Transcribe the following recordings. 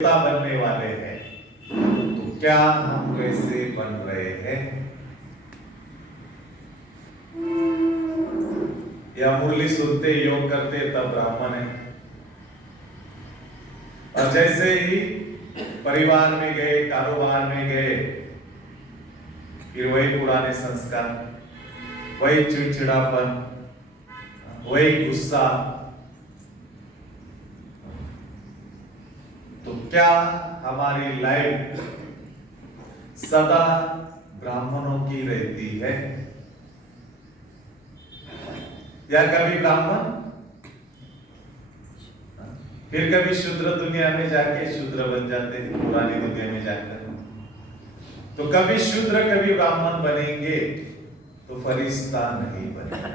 देवता बनने वाले हैं, तो क्या हम वैसे बन रहे हैं? या मुरली सुनते योग करते तब ब्राह्मण है, और जैसे ही परिवार में गए, कारोबार में गए, फिर वही पुराने संस्कार, वही चिड़चिड़ापन, वही गुस्सा। तो क्या हमारी लाइफ सदा ब्राह्मणों की रहती है, या कभी ब्राह्मण फिर कभी शूद्र दुनिया में जाके शूद्र बन जाते हैं, पुरानी दुनिया में जाकर? तो कभी शूद्र कभी ब्राह्मण बनेंगे तो फरिश्ता नहीं बनेंगे,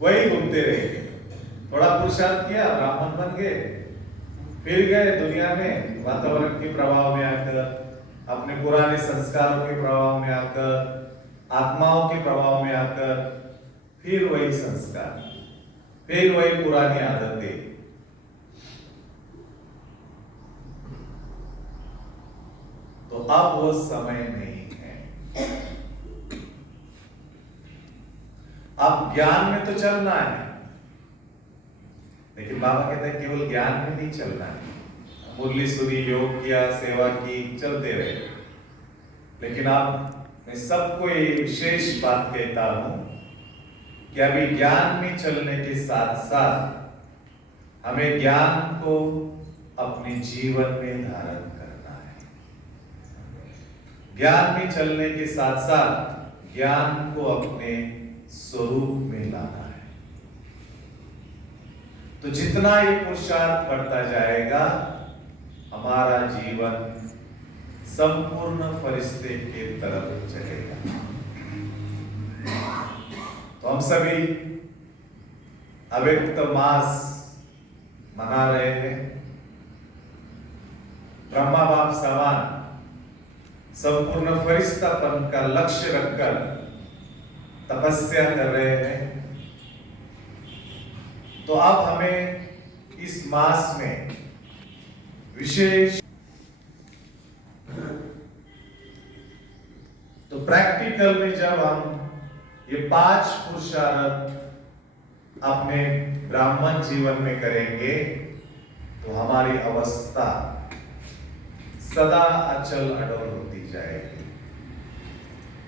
वही घूमते रहेंगे। थोड़ा पुरुषार्थ किया, ब्राह्मण बन गए, फिर गए दुनिया में, वातावरण के प्रभाव में आकर, अपने पुराने संस्कारों के प्रभाव में आकर, आत्माओं के प्रभाव में आकर, फिर वही संस्कार, फिर वही पुरानी आदतें। तो अब वो समय नहीं है। अब ज्ञान में तो चलना है, लेकिन बाबा कहते हैं केवल ज्ञान में नहीं चलना है। मुरली सुनी, योग किया, सेवा की, चलते रहे। लेकिन अब मैं सबको ये विशेष बात कहता हूं कि अभी ज्ञान में चलने के साथ साथ हमें ज्ञान को अपने जीवन में धारण करना है। ज्ञान में चलने के साथ साथ ज्ञान को अपने स्वरूप में लाना है। तो जितना ये पुरुषार्थ बढ़ता जाएगा, हमारा जीवन संपूर्ण फरिश्ते के तरफ चलेगा। तो हम सभी अव्यक्त मास मना रहे हैं, ब्रह्मा बाप समान संपूर्ण फरिश्तापन का लक्ष्य रखकर तपस्या कर रहे हैं। तो अब हमें इस मास में विशेष, तो प्रैक्टिकल में जब हम ये 5 पुरुषार्थ अपने ब्राह्मण जीवन में करेंगे, तो हमारी अवस्था सदा अचल अडोल होती जाएगी।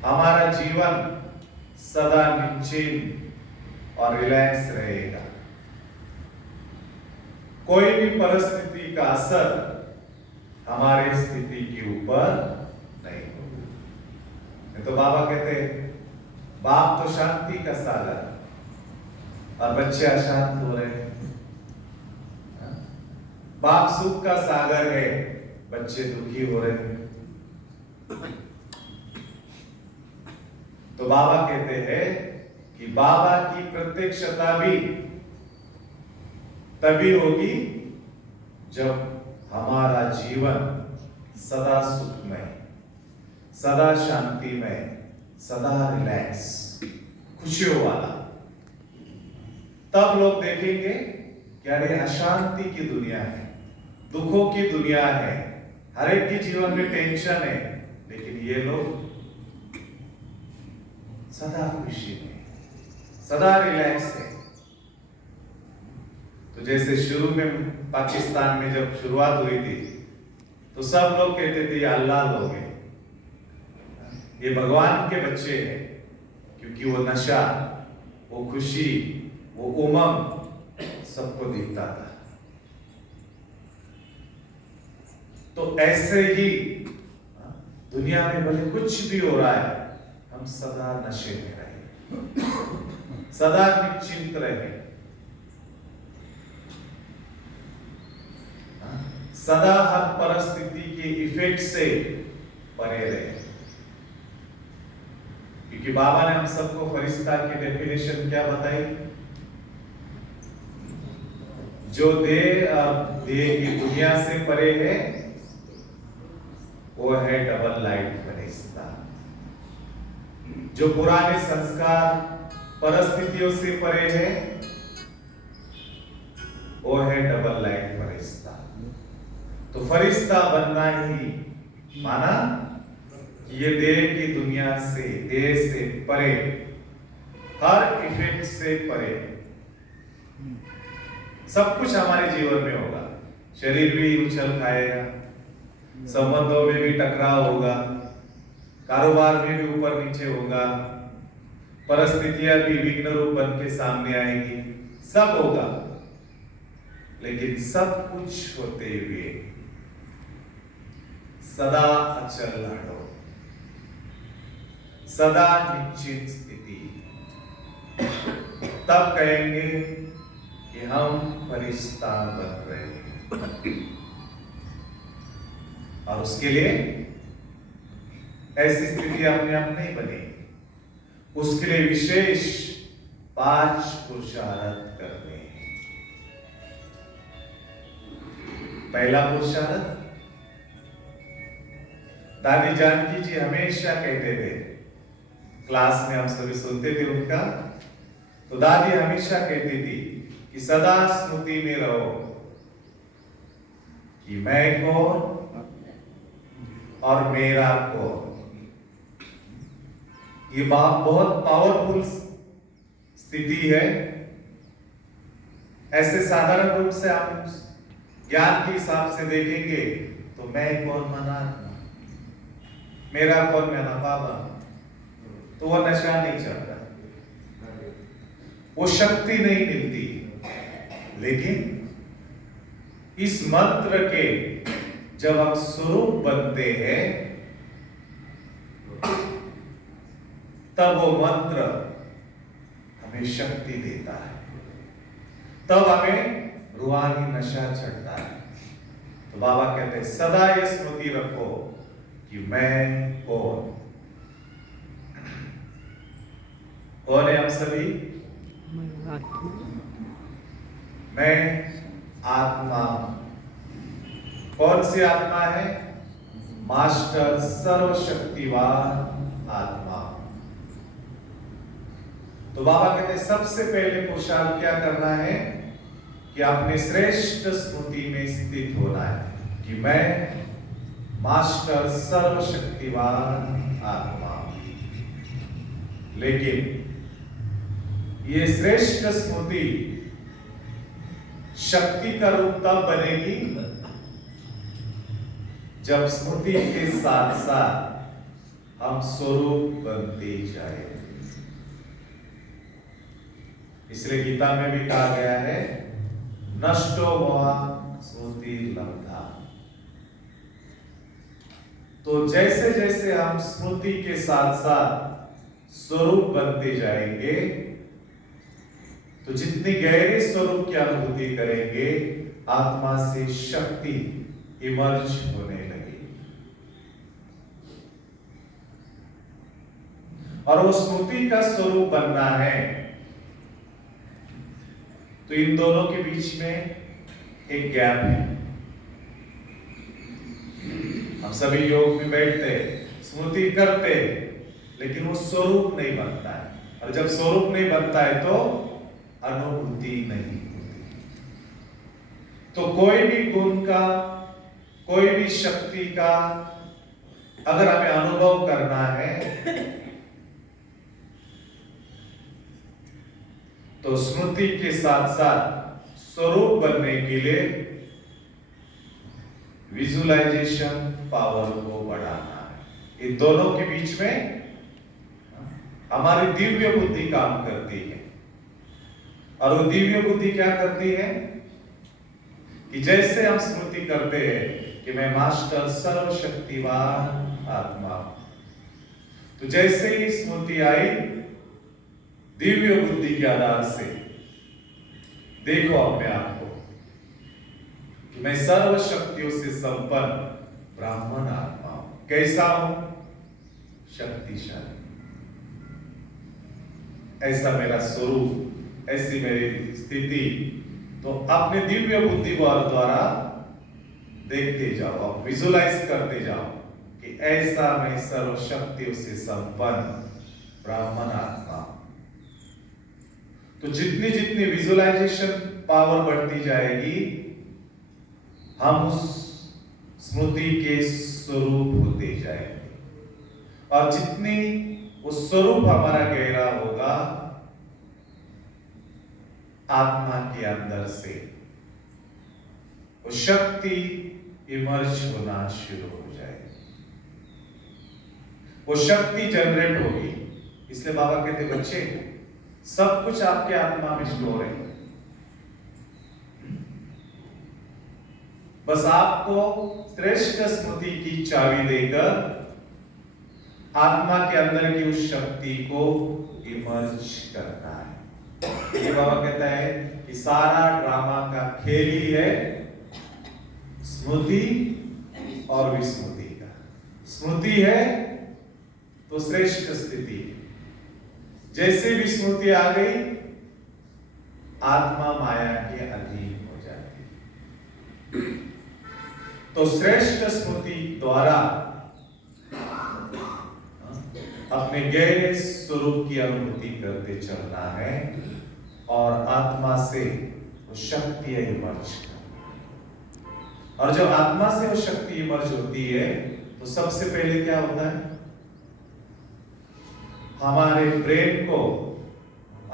हमारा जीवन सदा निश्चिंत और रिलैक्स रहेगा। कोई भी परिस्थिति का असर हमारी स्थिति के ऊपर नहीं होगा। तो बाबा कहते हैं, बाप तो शांति का सागर और बच्चे अशांत हो रहे हैं। बाप सुख का सागर है, बच्चे दुखी हो रहे हैं। तो बाबा कहते हैं कि बाबा की प्रत्यक्षता भी तभी होगी जब हमारा जीवन सदा सुखमय, सदा शांतिमय, सदा रिलैक्स, खुशियों वाला। तब लोग देखेंगे कि अरे अशांति की दुनिया है, दुखों की दुनिया है, हर एक के जीवन में टेंशन है, लेकिन ये लोग सदा खुशी में, सदा रिलैक्स है। तो जैसे शुरू में पाकिस्तान में जब शुरुआत हुई थी, तो सब लोग कहते थे ये अल्लाह लोग हैं, ये भगवान के बच्चे हैं, क्योंकि वो नशा, वो खुशी, वो उमंग सबको दिखता था। तो ऐसे ही दुनिया में भले कुछ भी हो रहा है, हम सदा नशे में रहे, सदा निश्चिंत रहे, सदा हर परिस्थिति के इफेक्ट से परे रहे। क्योंकि बाबा ने हम सबको फरिश्ता की डेफिनेशन क्या बताई? जो देह की दुनिया से परे है, वो है डबल लाइट फरिश्ता। जो पुराने संस्कार परिस्थितियों से परे है, वो है डबल लाइट फरिश्ता। तो फरिश्ता बनना ही माना कि ये देह की दुनिया से, देह से परे, हर इफेक्ट से परे सब कुछ हमारे जीवन में होगा। शरीर भी उछल खाएगा, संबंधों में भी टकराव होगा, कारोबार में भी ऊपर नीचे होगा, परिस्थितियां भी विघ्न रूप बन के सामने आएगी, सब होगा। लेकिन सब कुछ होते हुए सदा अचल रहो, सदा निश्चित स्थिति, तब कहेंगे कि हम फरिश्ता बन रहे हैं। और उसके लिए ऐसी स्थिति अपने आप नहीं बनेगी, उसके लिए विशेष 5 पुरुषार्थ करने हैं। पहला पुरुषार्थ, दादी जानकी जी हमेशा कहते थे, क्लास में हम सभी सुनते थे उनका, तो दादी हमेशा कहती थी कि सदा स्मृति में रहो कि मैं कौन और मेरा कौन। ये बात बहुत पावरफुल स्थिति है। ऐसे साधारण रूप से आप ज्ञान के हिसाब से देखेंगे तो मैं कौन माना, मेरा कौन माना बाबा, तो वह नशा नहीं चढ़ता, वो शक्ति नहीं मिलती। लेकिन इस मंत्र के जब हम स्वरूप बनते हैं तब वो मंत्र हमें शक्ति देता है, तब हमें रूहानी नशा चढ़ता है। तो बाबा कहते हैं सदा ये स्मृति रखो कि मैं कौन है। हम सभी मैं आत्मा। कौन सी आत्मा है? मास्टर सर्वशक्तिवान आत्मा। तो बाबा कहते हैं सबसे पहले पुरुषार्थ क्या करना है कि अपने श्रेष्ठ स्मृति में स्थित होना है कि मैं मास्टर सर्वशक्तिवान आत्मा। लेकिन ये श्रेष्ठ स्मृति शक्ति का रूप तब बनेगी जब स्मृति के साथ साथ हम स्वरूप बनते जाए। इसलिए गीता में भी कहा गया है नष्टो मोहा स्मृति लब्धा। तो जैसे जैसे हम स्मृति के साथ साथ स्वरूप बनते जाएंगे तो जितनी गहरे स्वरूप की अनुभूति करेंगे आत्मा से शक्ति इमर्ज होने लगेगी और वो स्मृति का स्वरूप बनना है। तो इन दोनों के बीच में एक गैप है। हम सभी योग में बैठते स्मृति करते लेकिन वो स्वरूप नहीं बनता है, और जब स्वरूप नहीं बनता है तो अनुभूति नहीं होती। तो कोई भी गुण का, कोई भी शक्ति का अगर हमें अनुभव करना है तो स्मृति के साथ साथ स्वरूप बनने के लिए विजुअलाइजेशन पावर को बढ़ाना है। इन दोनों के बीच में हमारी दिव्य बुद्धि काम करती है, और वो दिव्य बुद्धि क्या करती है कि जैसे हम स्मृति करते हैं कि मैं मास्टर सर्वशक्तिवान आत्मा, तो जैसे ही स्मृति आई दिव्य बुद्धि के आधार से देखो अपने आप को कि मैं सर्व शक्तियों से संपन्न ब्राह्मण आत्मा हूं। कैसा हूं? शक्तिशाली। ऐसा मेरा स्वरूप, ऐसी मेरी स्थिति। तो अपने दिव्य बुद्धि द्वारा देखते जाओ, विजुलाइज करते जाओ कि ऐसा मैं सर्व शक्तियों से संपन्न ब्राह्मण आत्मा। तो जितनी जितनी विजुअलाइजेशन पावर बढ़ती जाएगी हम उस स्मृति के स्वरूप होते जाएंगे, और जितनी वो स्वरूप हमारा गहरा होगा, आत्मा के अंदर से वो शक्ति इमर्ज होना शुरू हो जाएगी, वो शक्ति जनरेट होगी। इसलिए बाबा कहते बच्चे, सब कुछ आपके आत्मा में स्टोर है, बस आपको श्रेष्ठ स्मृति की चाबी देकर आत्मा के अंदर की उस शक्ति को इमर्ज करना है। ये बाबा कहता है कि सारा ड्रामा का खेल ही है स्मृति और विस्मृति का। स्मृति है तो श्रेष्ठ स्थिति, जैसे विस्मृति आ गई आत्मा माया के अधीन हो जाती है। तो श्रेष्ठ स्मृति द्वारा अपने गहरे स्वरूप की अनुभूति करते चलना है, और आत्मा से वो शक्ति इमर्ज करना। और जब आत्मा से वो शक्ति इमर्ज होती है तो सबसे पहले क्या होता है, हमारे ब्रेन को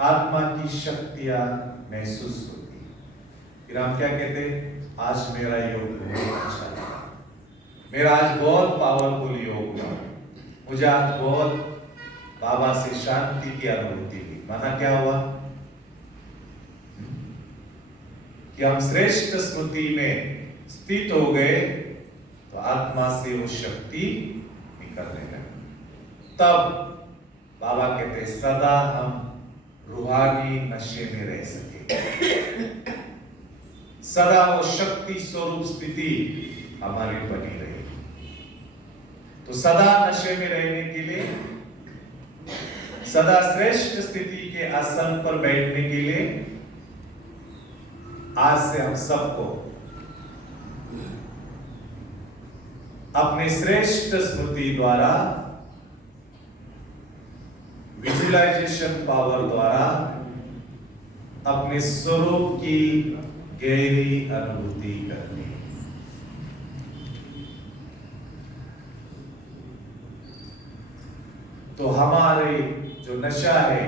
आत्मा की शक्तियां महसूस होती है। फिर हम क्या कहते हैं, आज मेरा योग बहुत अच्छा लगा, मेरा आज बहुत पावरफुल योग हुआ, मुझे आज बहुत बाबा से शांति की अनुभूति हुई। माना क्या हुआ कि हम श्रेष्ठ स्मृति में स्थित हो गए, तो आत्मा से वो शक्ति निकलने लगी। तब बाबा कहते सदा हम रूहानी नशे में रह सके, सदा वो शक्ति स्वरूप स्थिति हमारी बनी रहेगी। तो सदा नशे में रहने के लिए, सदा श्रेष्ठ स्थिति के आसन पर बैठने के लिए, आज से हम सबको अपने श्रेष्ठ स्मृति द्वारा, विजुअलाइजेशन पावर द्वारा अपने स्वरूप की गहरी अनुभूति करनी। तो हमारे जो नशा है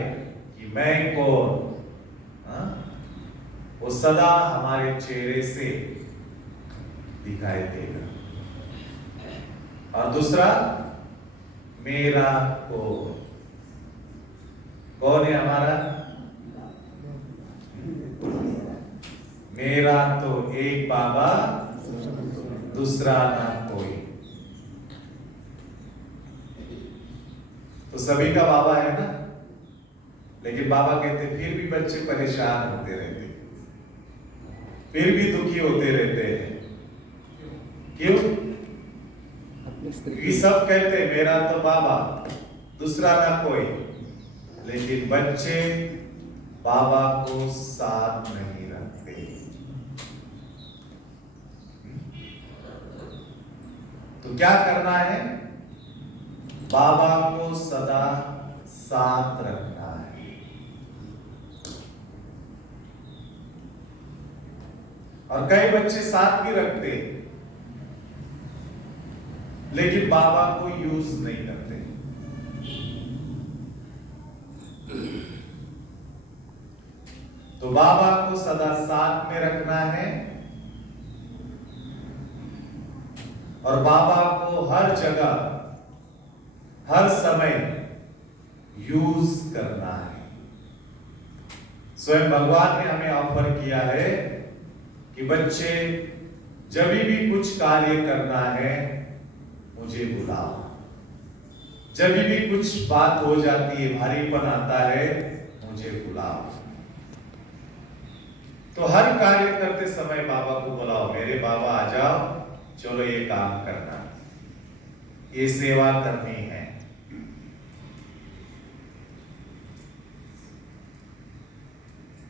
कि मैं कौन, वो सदा हमारे चेहरे से दिखाई देगा। और दूसरा, मेरा कौन है हमारा, मेरा तो एक बाबा, दूसरा ना कोई। तो सभी का बाबा है ना, लेकिन बाबा कहते फिर भी बच्चे परेशान होते रहते, फिर भी दुखी होते रहते हैं। क्यों? ये सब कहते मेरा तो बाबा, दूसरा ना कोई, लेकिन बच्चे बाबा को साथ नहीं रखते। तो क्या करना है, बाबा को सदा साथ रखना है। और कई बच्चे साथ भी रखते, लेकिन बाबा को यूज नहीं करते। तो बाबा को सदा साथ में रखना है, और बाबा को हर जगह हर समय यूज करना है। स्वयं भगवान ने हमें ऑफर किया है कि बच्चे जब भी कुछ कार्य करना है मुझे बुलाओ, जब भी कुछ बात हो जाती है, भारीपन आता है, मुझे बुलाओ। तो हर कार्य करते समय बाबा को बुलाओ, मेरे बाबा आ जाओ, चलो ये काम करना, ये सेवा करनी है।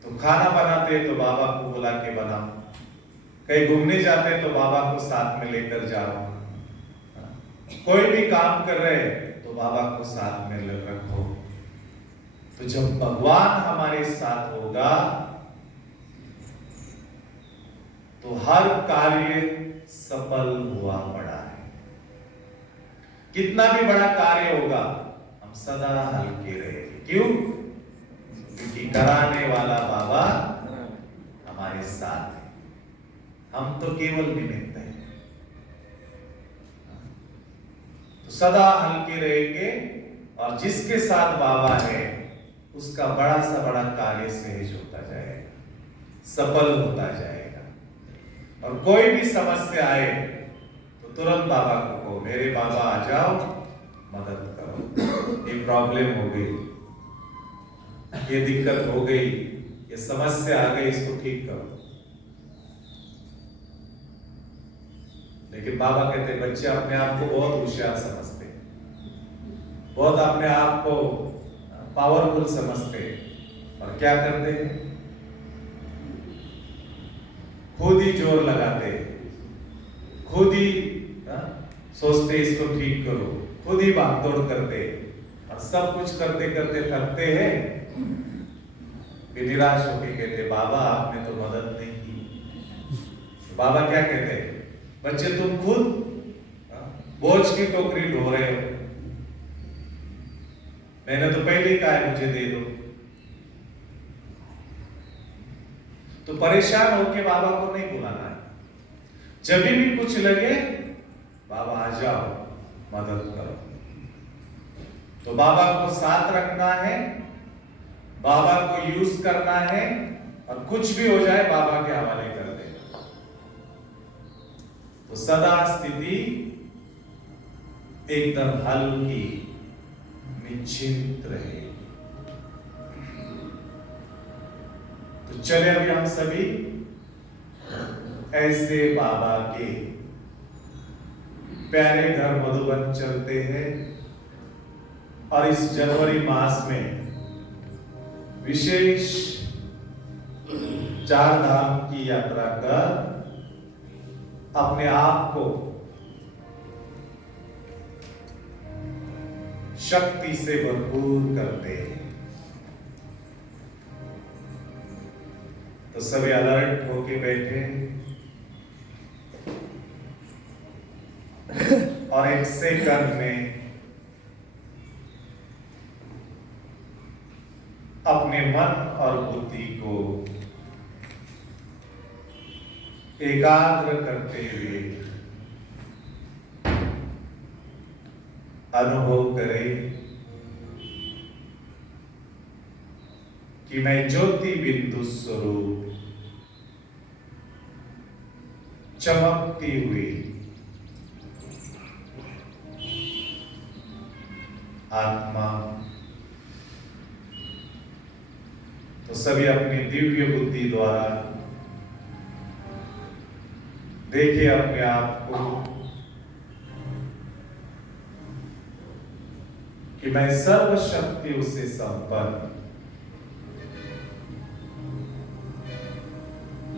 तो खाना बनाते तो बाबा को बुला के बनाओ, कहीं घूमने जाते तो बाबा को साथ में लेकर जाओ, कोई भी काम कर रहे तो बाबा को साथ में रखो। तो जब भगवान हमारे साथ होगा तो हर कार्य सफल हुआ पड़ा है। कितना भी बड़ा कार्य होगा हम सदा हल्के रहेंगे। क्यों? क्योंकि कराने वाला बाबा हमारे साथ है, हम तो केवल निमित्त हैं। तो सदा हल्के रहेंगे और जिसके साथ बाबा है उसका बड़ा सा बड़ा कार्य सहज होता जाएगा, सफल होता जाएगा। और कोई भी समस्या आए तो तुरंत बाबा को कहो, मेरे बाबा आ जाओ, मदद करो, ये प्रॉब्लम हो गई, ये दिक्कत हो गई, ये समस्या आ गई, इसको ठीक करो। लेकिन बाबा कहते बच्चे अपने आप को बहुत होशियार समझते, बहुत अपने आप को पावरफुल समझते और क्या करते हैं? खुद ही जोर लगाते, खुद ही सोचते इसको ठीक करो, खुद ही भागदौड़ करते और सब कुछ करते करते थकते हैं, फिर निराश होकर कहते बाबा आपने तो मदद नहीं की। तो बाबा क्या कहते हैं? बच्चे तुम खुद बोझ की टोकरी ढो रहे हो, मैंने तो पहले ही कहा है मुझे दे दो। तो परेशान होके बाबा को नहीं बुलाना है, जब भी कुछ लगे बाबा आ जाओ, मदद करो। तो बाबा को साथ रखना है, बाबा को यूज करना है और कुछ भी हो जाए बाबा के हवाले कर देना। तो सदा स्थिति एकदम हल्की निश्चिंत रहे। तो चले अभी हम सभी ऐसे बाबा के प्यारे घर मधुबन चलते हैं और इस जनवरी मास में विशेष 4 धाम की यात्रा कर अपने आप को शक्ति से भरपूर करते हैं। तो सभी अलर्ट होके बैठे और एक सेकंड में अपने मन और बुद्धि को एकाग्र करते हुए अनुभव करें कि मैं ज्योति बिंदु स्वरूप चमकती हुई आत्मा। तो सभी अपनी दिव्य बुद्धि द्वारा देखिए अपने आप को कि मैं सर्व शक्तियों से संपन्न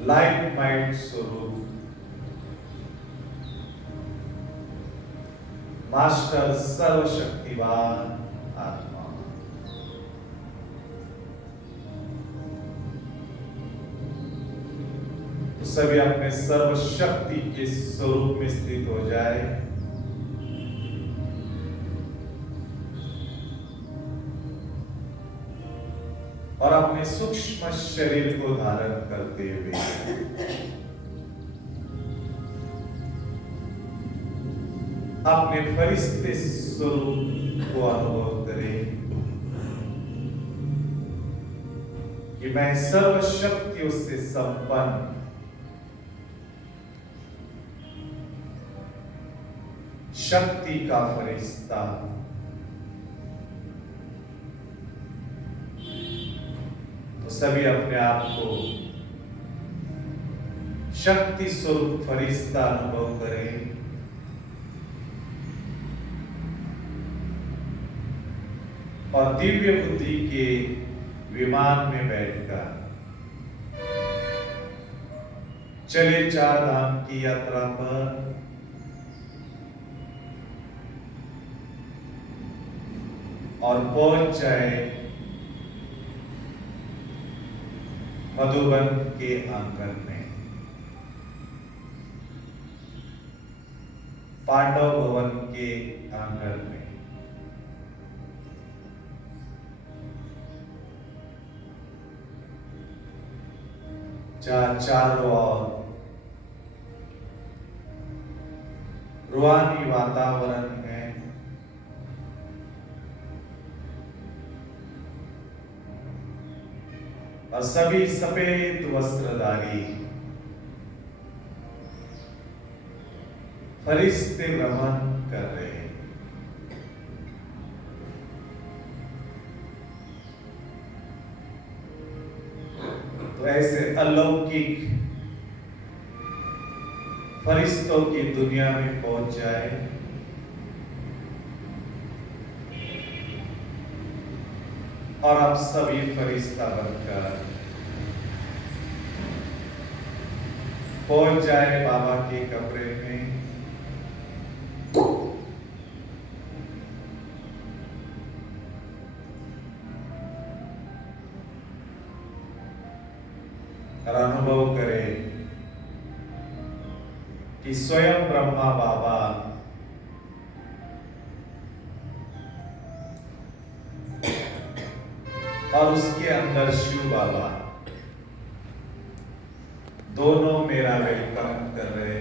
लाइट माइंड स्वरूप मास्टर सर्वशक्तिवान आत्मा। तो सभी अपने सर्वशक्ति के स्वरूप में स्थित हो जाए और अपने सूक्ष्म शरीर को धारण करते हुए अपने फरिश्ते स्वरूप को अनुभव करें कि मैं सर्व शक्तियों से संपन्न शक्ति का फरिश्ता तो सभी अपने आप को शक्ति स्वरूप फरिश्ता अनुभव करें और दिव्य बुद्धि के विमान में बैठकर चले 4 धाम की यात्रा पर और पहुंच जाए मधुबन के आंगन में। पांडव भवन के आंगन में। जहाँ चारों ओर रूहानी वातावरण है, और सभी सफेद वस्त्रधारी फरिश्ते भ्रमण कर रहे हैं। तो ऐसे अलौकिक फरिश्तों की दुनिया में पहुंच जाए, और आप सभी फरिश्ता बनकर पहुंच जाए बाबा के कमरे में। और अनुभव करें कि स्वयं ब्रह्मा बाबा और उसके अंदर शिव बाबा दोनों मेरा वेलकम कर रहे